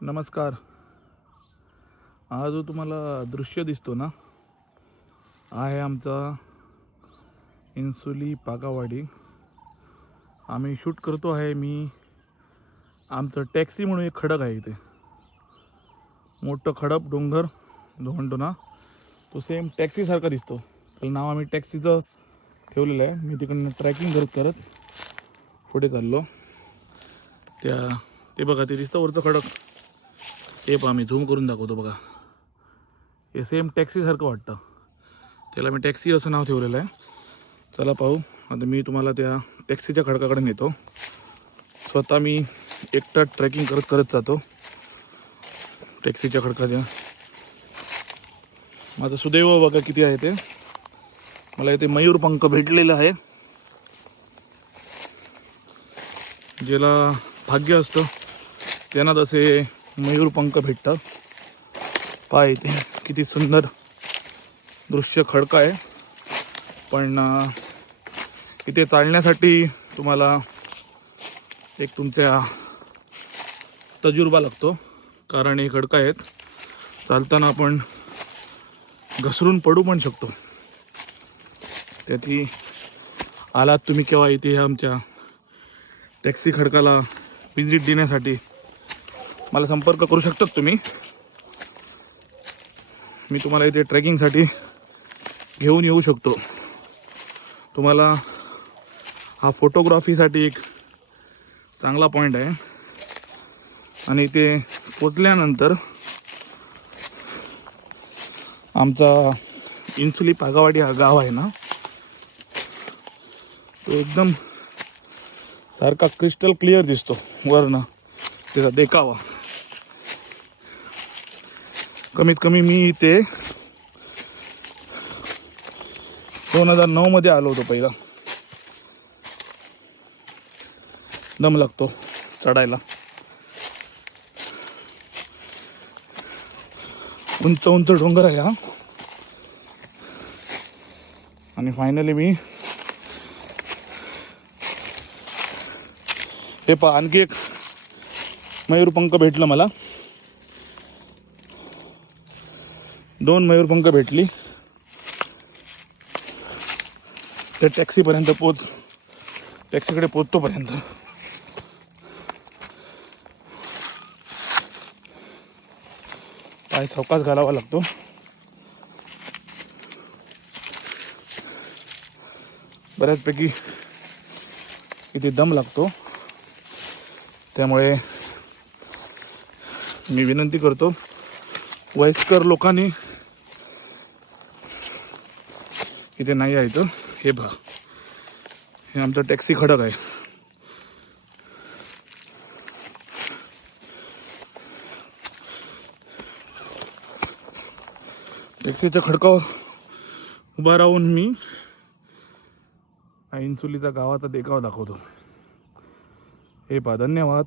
नमस्कार. हा जो तुम्हाला दृश्य दिसतो ना, आहे आमचा इन्सुली पागावाडी. आम्ही शूट करतो आहे. आमचं टॅक्सी म्हणून एक खडक आहे इथे, मोठं खडक डोंगर जो म्हणतो ना, तो सेम टॅक्सीसारखा दिसतो. त्याला नाव आम्ही टॅक्सीचं ठेवलेलं आहे. मी तिकडनं ट्रॅकिंग करत करत पुढे चाललो. ते बघा, ते दिसतं वरचं खडक. ते पहा, मी झूम करून दाखवतो बघा. हे सेम टॅक्सीसारखं वाटतं. त्याला मी टॅक्सी असं नाव ठेवलेलं आहे. चला पाहू. आता मी तुम्हाला त्या टॅक्सीच्या खडकाकडे नेतो. स्वतः मी एकटा ट्रेकिंग करत करत जातो टॅक्सीच्या खडकाच्या. माझं सुदैव बघा किती आहे ते. मला इथे मयूरपंख भेटलेलं आहे. ज्याला भाग्य असतं त्यांना तसे मयूरपंख भेटतात. पहा इथे किती सुंदर दृश्य खडका आहे. पण इथे चालण्यासाठी तुम्हाला एक तुमच्या तजुर्बा लागतो. कारण हे खडका आहेत, चालताना आपण घसरून पडू पण शकतो. त्याची आलात तुम्ही केव्हा इथे आमच्या टॅक्सी खडकाला व्हिजिट देण्यासाठी मला संपर्क करू शकतात तुम्ही. मी तुम्हाला इथे ट्रेकिंगसाठी घेऊन येऊ शकतो. तुम्हाला हा फोटोग्राफीसाठी एक चांगला पॉईंट आहे. आणि इथे पोचल्यानंतर आमचा इन्सुली पागावाडी हा गाव आहे ना, तो एकदम सारखा क्रिस्टल क्लिअर दिसतो वरनं. त्याचा देखावा कमीत कमी मी इथे 2009 मध्ये आलो होतो पहिला. दम लागतो चढायला. उंच उंच डोंगर आहे हा. आणि फायनली मी हे पहा, आणखी एक मयूरपंख भेटलं मला. 2 मयूरपंख भेटली. त्या टॅक्सीकडे पोचतोपर्यंत पाय सावकाश घालावा लागतो. बऱ्याचपैकी इथे दम लागतो. त्यामुळे मी विनंती करतो, वयस्कर लोकांनी इथे नाही यायचं. हे बघा, हे आमचं टॅक्सी खडक आहे. टॅक्सीच्या खडकावर उभा राहून मी इन्सुलीचा गावाचा देखावा दाखवतो. हे पहा. धन्यवाद.